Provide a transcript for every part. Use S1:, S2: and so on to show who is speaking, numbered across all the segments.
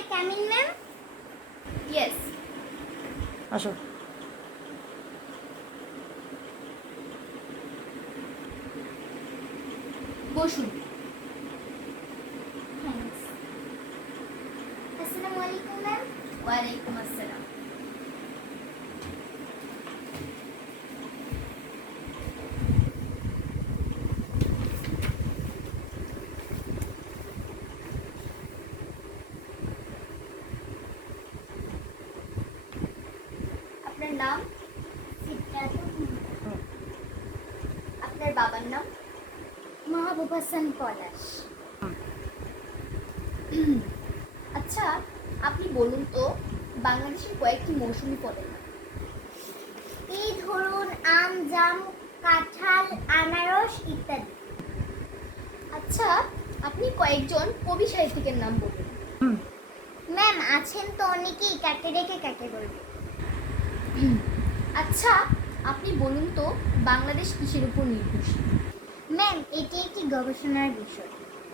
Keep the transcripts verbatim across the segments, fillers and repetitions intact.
S1: come in, ma'am? Yes.
S2: আসো।
S1: বসুন। Thanks. Assalamu alaikum, ma'am. Wa alaikum assalam. আপনার নাম? আপনার বাবার নাম? মাহবুব হাসান পলাশ। আচ্ছা, আপনি বলুন তো বাংলাদেশের কয়েকটি মৌসুমী ফলের নাম। এই ধরুন আম, জাম, কাঁঠাল, আনারস ইত্যাদি। আচ্ছা, আপনি কয়েকজন কবি সাহিত্যিকের নাম বলুন। ম্যাম আছেন তো অনেকেই, কাকে রেখে কাকে বলবো। আচ্ছা, আপনি বলুন তো বাংলাদেশ কিসের উপর নির্ভরশীল। ম্যাম এটি একটি গবেষণার বিষয়।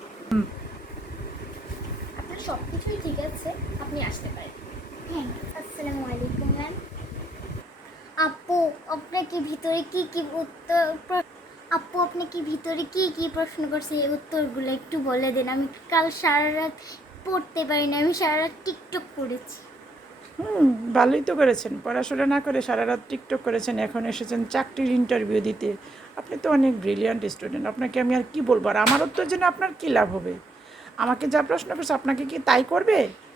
S1: আপনার সব কিছুই ঠিক আছে, আপনি আসতে পারেন। হ্যাঁ, আসসালামু আলাইকুম ম্যাম। আপু আপনার কি ভিতরে কি কি উত্তর আপু আপনি কি ভিতরে কি কি প্রশ্ন করছে এই উত্তরগুলো একটু বলে দেন। আমি কাল সারা রাত পড়তে পারি না, আমি সারা রাত টিকটক করেছি।
S2: হুম ভালোই তো করেছেন, পড়াশোনা না করে সারা রাত টিকটক করেছেন, এখন এসেছেন চাকরির ইন্টারভিউ দিতে। আপনি তো অনেক ব্রিলিয়ান্ট স্টুডেন্ট, আপনাকে আমি আর কি বলবো। আর আমার উত্তর জেনে আপনার কী লাভ হবে? আমাকে যা প্রশ্ন করছে আপনাকে কি তাই করবে?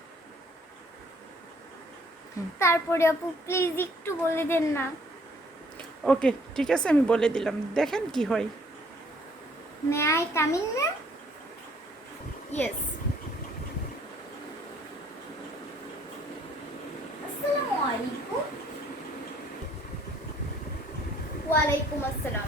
S1: তারপরে আপু প্লিজ একটু বলে দেন না।
S2: ওকে ঠিক আছে, আমি বলে দিলাম, দেখেন কি হয়।
S1: May I come in ma'am? Yes. আসসালামু আলাইকুম। ওয়ালাইকুম আসসালাম।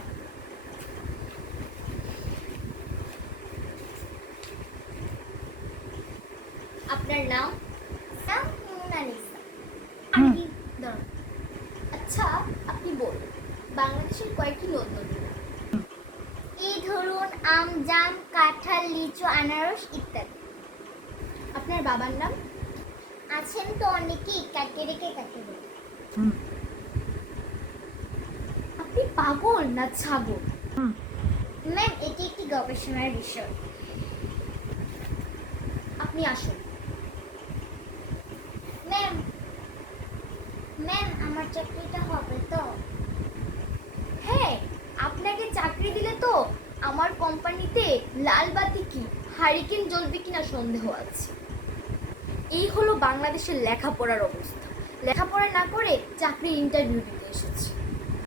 S1: আপনার নাম? নাম মোনালিসা। আপনি দাঁড়ান। আচ্ছা, আপনি বলুন বাংলাদেশের কয়েকটি নদ নদী নাম। এই ধরুন আম, জাম, কাঁঠাল, লিচু, আনারস ইত্যাদি। আপনার বাবার নাম? আছেন তো অনেকেই, কাকে রেখে কাকে বলে। আপনি পাগল না ছাগল? ম্যাম এটি একটি গবেষণার বিষয়। আপনি আসুন। ম্যাম ম্যাম আমার চাকরিটা হবে তো? হ্যাঁ, আপনাকে চাকরি দিলে তো আমার কোম্পানিতে লাল বাতি কি হারিকেন জ্বলবে কিনা সন্দেহ আছে। এই হলো বাংলাদেশের লেখাপড়ার অবস্থা। লেখাপড়া না করে চাকরি ইন্টারভিউ দিতে এসেছি।